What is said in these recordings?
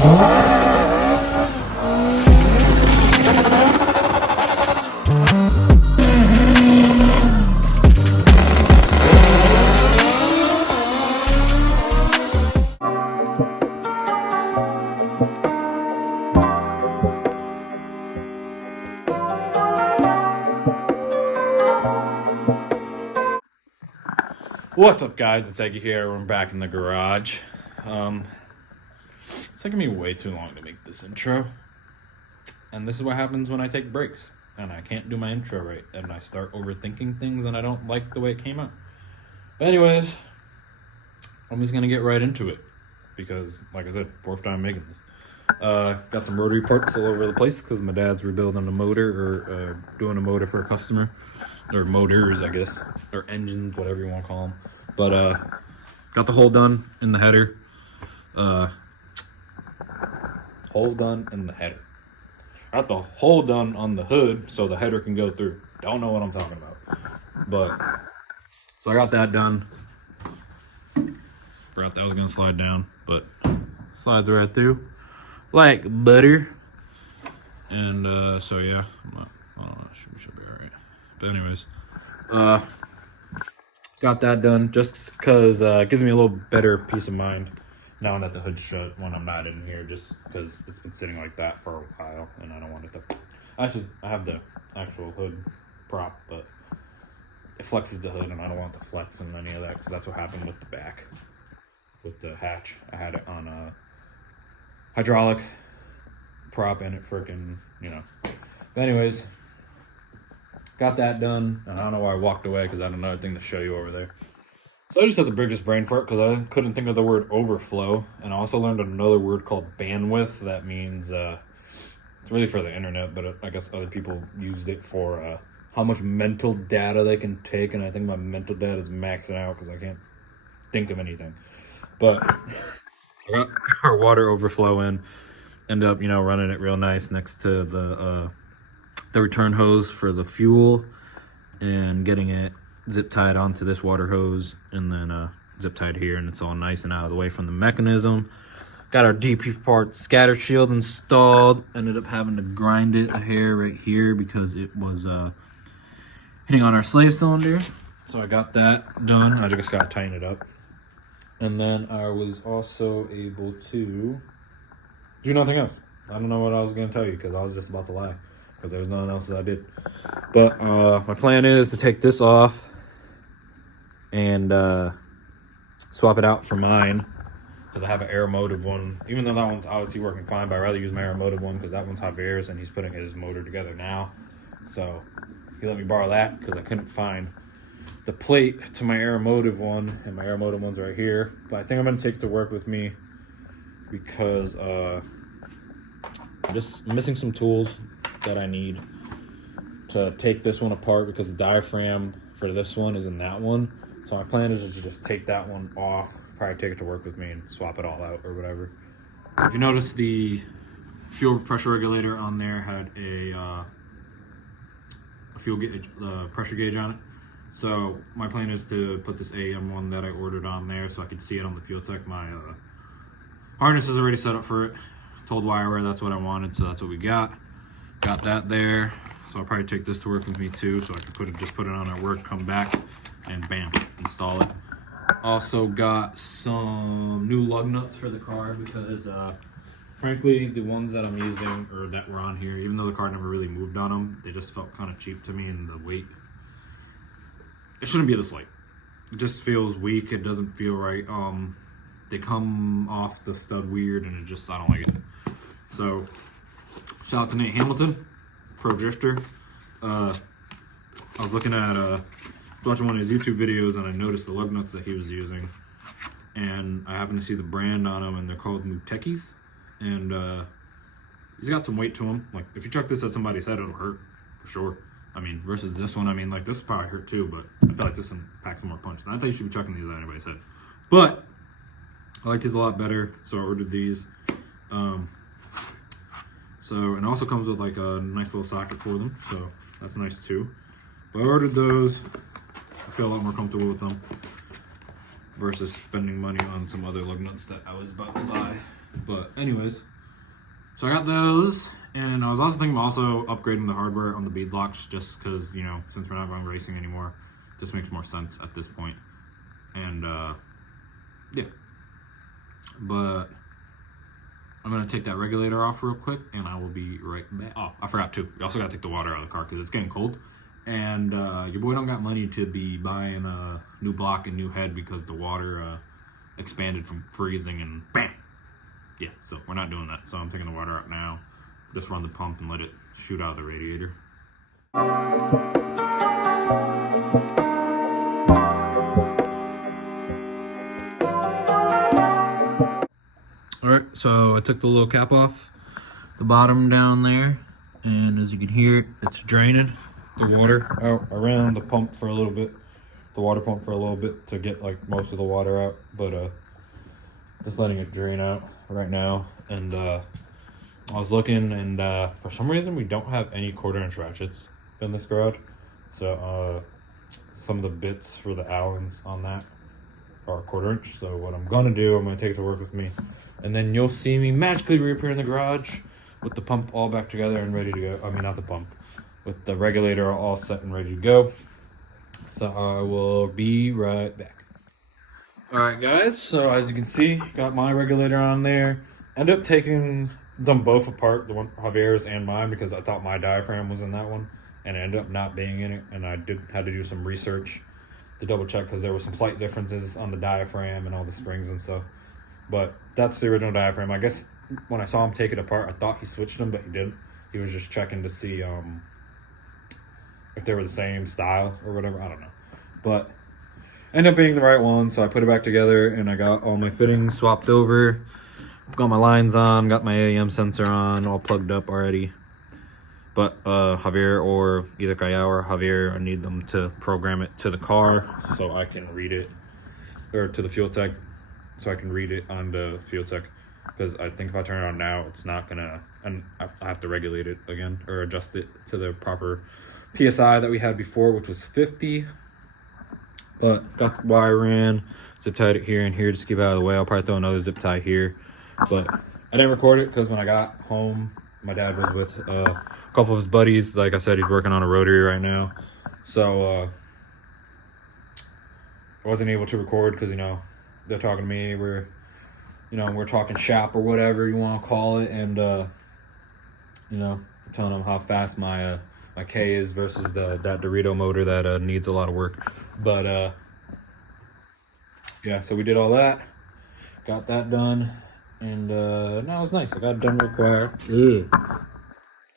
What's up, guys? It's Eggie here. We're back in the garage. It's taking me way too long to make this intro. And this is what happens when I take breaks and I can't do my intro right and I start overthinking things and I don't like the way it came out. But anyways, I'm just gonna get right into it because, like I said, fourth time making this. Got some rotary parts all over the place because my dad's rebuilding a motor or doing a motor for a customer. Or motors, I guess, or engines, whatever you want to call them. But got the hole done in the header. Hole done in the header. Got the hole done on the hood so the header can go through. Don't know what I'm talking about. But so I got that done. Forgot that was gonna slide down, but slides right through like butter. And so yeah, I don't know, should be alright. But anyways, got that done just because it gives me a little better peace of mind knowing that the hood's shut when I'm not in here, just because it's been sitting like that for a while and I don't want it to. Actually, I have the actual hood prop, but it flexes the hood and I don't want the flex and any of that because that's what happened with the back, with the hatch. I had it on a hydraulic prop and it freaking, you know. But anyways, got that done, and I don't know why I walked away because I had another thing to show you over there. So I just had the biggest brain fart because I couldn't think of the word overflow, and I also learned another word called bandwidth. That means, it's really for the internet, but I guess other people used it for how much mental data they can take, and I think my mental data is maxing out because I can't think of anything. But I got our water overflow in, ended up, running it real nice next to the return hose for the fuel and getting it zip tied onto this water hose and then zip tied here, and it's all nice and out of the way from the mechanism. Got our DP part scatter shield installed. Ended up having to grind it a hair right here because it was hitting on our slave cylinder. So I got that done. I just got to tighten it up. And then I was also able to do nothing else. I don't know what I was going to tell you because I was just about to lie, because there was nothing else that I did. But my plan is to take this off and swap it out for mine, because I have an Aeromotive one. Even though that one's obviously working fine, but I'd rather use my Aeromotive one because that one's Xavi's and he's putting his motor together now. So he let me borrow that because I couldn't find the plate to my Aeromotive one, and my Aeromotive one's right here. But I think I'm going to take it to work with me because I'm just missing some tools that I need to take this one apart, because the diaphragm for this one is in that one. So my plan is to just take that one off, probably take it to work with me and swap it all out or whatever. If you notice, the fuel pressure regulator on there had a fuel gauge, pressure gauge on it. So my plan is to put this AM one that I ordered on there so I could see it on the fuel tech. My harness is already set up for it. Told Wireware that's what I wanted, so that's what we got. Got that there. So I'll probably take this to work with me too, so I can just put it on at work, come back, and bam, install it. Also got some new lug nuts for the car because frankly, the ones that I'm using, or that were on here, even though the car never really moved on them, they just felt kind of cheap to me, and the weight, it shouldn't be this light. It just feels weak. It doesn't feel right. They come off the stud weird, and I don't like it. So shout out to Nate Hamilton, pro drifter. I was looking at watching one of his YouTube videos, and I noticed the lug nuts that he was using, and I happened to see the brand on them, and they're called Mutekis, and he's got some weight to them. Like, if you chuck this at somebody's head, it'll hurt for sure. I mean, versus this one, I mean, like, this probably hurt too, but I feel like this one packs some more punch. And I think you should be chucking these at anybody's head, but I like these a lot better, so I ordered these. And it also comes with like a nice little socket for them, so that's nice too. But I ordered those. I feel a lot more comfortable with them versus spending money on some other lug nuts that I was about to buy. But anyways, so I got those, and I was also thinking of also upgrading the hardware on the bead locks, just because, you know, since we're not going racing anymore, it just makes more sense at this point. And yeah, but I'm gonna take that regulator off real quick, and I will be right back. Oh, I forgot too. You also gotta take the water out of the car because it's getting cold, and your boy don't got money to be buying a new block and new head because the water expanded from freezing and bam. Yeah, so we're not doing that. So I'm taking the water out now. Just run the pump and let it shoot out of the radiator. Alright, so I took the little cap off the bottom down there, and as you can hear, it's draining the water out. I ran the pump for a little bit, the water pump for a little bit to get like most of the water out, but just letting it drain out right now. And I was looking, and for some reason we don't have any 1/4-inch ratchets in this garage. So some of the bits for the Allens on that are 1/4-inch. So what I'm gonna do, I'm gonna take it to work with me, and then you'll see me magically reappear in the garage with the pump all back together and ready to go. I mean, not the pump, with the regulator all set and ready to go. So I will be right back. Alright guys, so as you can see, got my regulator on there. Ended up taking them both apart, the one Javier's and mine, because I thought my diaphragm was in that one, and it ended up not being in it. And I had to do some research to double check because there were some slight differences on the diaphragm and all the springs and stuff. But that's the original diaphragm. I guess when I saw him take it apart, I thought he switched them, but he didn't. He was just checking to see if they were the same style or whatever. I don't know, but ended up being the right one. So I put it back together, and I got all my fittings swapped over, got my lines on, got my AEM sensor on, all plugged up already. But Javier or either Kaya or Javier, I need them to program it to the car so I can read it, or to the fuel tech, so I can read it on the fuel tech. Because I think if I turn it on now, it's not gonna, and I have to regulate it again or adjust it to the proper PSI that we had before, which was 50. But got the wire in, zip tied it here and here just to keep it out of the way. I'll probably throw another zip tie here, but I didn't record it because when I got home, my dad was with a couple of his buddies. Like I said, he's working on a rotary right now, so I wasn't able to record because, you know, they're talking to me. We're talking shop or whatever you want to call it, and you know, I'm telling them how fast my my K is versus that Dorito motor that needs a lot of work. But yeah, so we did all that, got that done, and now it's nice. I got it done real quick.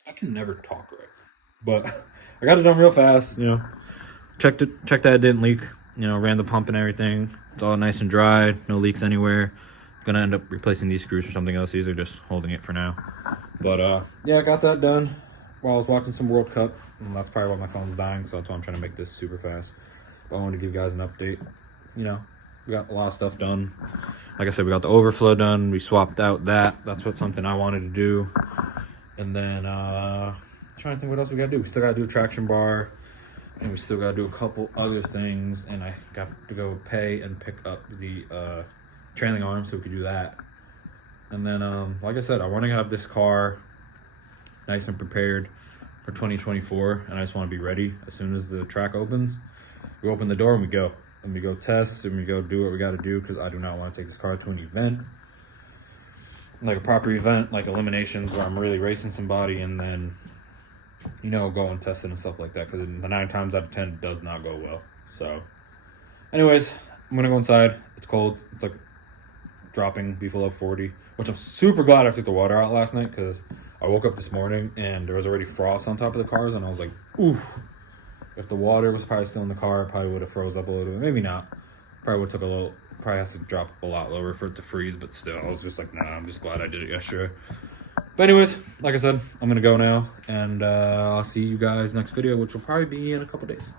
I can never talk right, but I got it done real fast. You know, checked that it didn't leak. You know, ran the pump and everything. It's all nice and dry, no leaks anywhere. Gonna end up replacing these screws or something else. These are just holding it for now. But yeah, I got that done while I was watching some World Cup, and that's probably why my phone's dying, so that's why I'm trying to make this super fast. But I wanted to give you guys an update. You know, we got a lot of stuff done. Like I said, we got the overflow done. We swapped out that's something I wanted to do. And then trying to think what else we gotta do. We still gotta do a traction bar, and we still gotta do a couple other things, and I got to go pay and pick up the trailing arm so we could do that. And then like I said, I want to have this car nice and prepared for 2024, and I just want to be ready as soon as the track opens. We open the door and we go test, and we go do what we got to do, because I do not want to take this car to an event, like a proper event, like eliminations, where I'm really racing somebody, and then, you know, go and test it and stuff like that, because the 9 times out of 10 does not go well. So anyways, I'm gonna go inside. It's cold. It's like dropping below 40, which I'm super glad I took the water out last night, because I woke up this morning and there was already frost on top of the cars, and I was like, oof. If the water was probably still in the car, I probably would have froze up a little bit. Maybe not. Probably would have took a little, probably has to drop a lot lower for it to freeze, but still, I was just like, nah, I'm just glad I did it yesterday. But anyways, like I said, I'm gonna go now, and I'll see you guys next video, which will probably be in a couple days.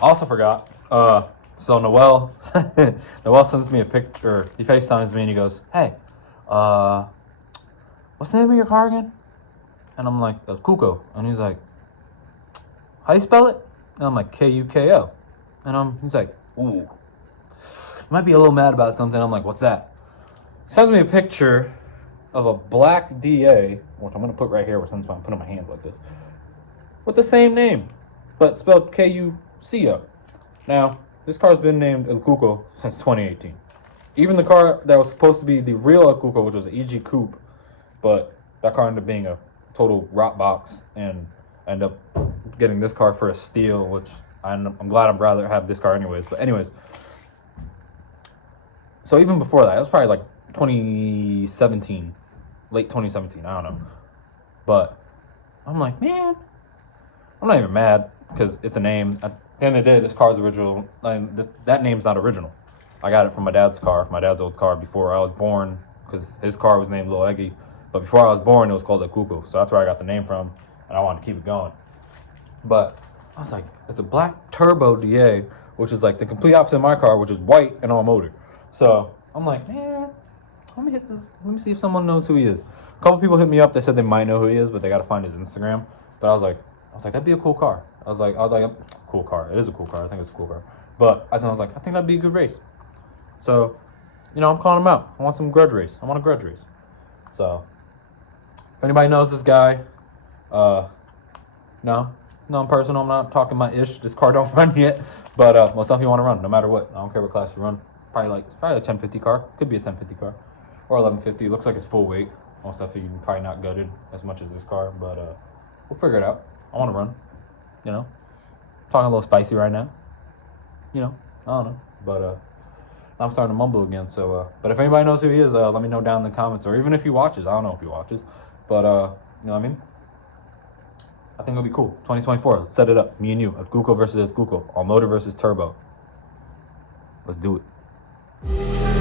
Also forgot, so Noel sends me a picture. He FaceTimes me and he goes, "Hey, what's the name of your car again?" And I'm like, "El Kuco." And he's like, "How you spell it?" And I'm like, Kuko. And he's like, "Ooh, you might be a little mad about something." I'm like, "What's that?" sends me a picture of a black DA, which I'm going to put right here, since I'm putting my hands like this, with the same name, but spelled Kuco. Now, this car's been named El Kuco since 2018. Even the car that was supposed to be the real El Kuco, which was an Eggie coupe, but that car ended up being a total rot box, and I ended up getting this car for a steal, which I'm glad I'd rather have this car anyways. But anyways, so even before that, it was probably like 2017, late 2017, I don't know. But I'm like, man, I'm not even mad because it's a name. At the end of the day, this car's original. That name's not original. I got it from my dad's old car before I was born, because his car was named Little Eggie. But before I was born, it was called El Kuco. So that's where I got the name from, and I wanted to keep it going. But I was like, it's a black turbo DA, which is like the complete opposite of my car, which is white and all motor. So I'm like, man, let me hit this. Let me see if someone knows who he is. A couple people hit me up. They said they might know who he is, but they got to find his Instagram. But I was like, that'd be a cool car. I was like, cool car. It is a cool car. I think it's a cool car. But I was like, I think that'd be a good race. So, I'm calling him out. I want some grudge race. I want a grudge race. So, if anybody knows this guy, no, in personal, I'm not talking my ish. This car don't run yet, but most definitely want to run, no matter what. I don't care what class you run. Probably a 1050 car. Could be a 1050 car or 1150. It looks like it's full weight. Most definitely probably not gutted as much as this car, but we'll figure it out. I want to run. Talking a little spicy right now. I don't know, but I'm starting to mumble again. So, but if anybody knows who he is, let me know down in the comments, or even if he watches. I don't know if he watches, but you know what I mean. I think it'll be cool. 2024. Let's set it up. Me and you. El Kuco versus El Kuco. All motor versus turbo. Let's do it.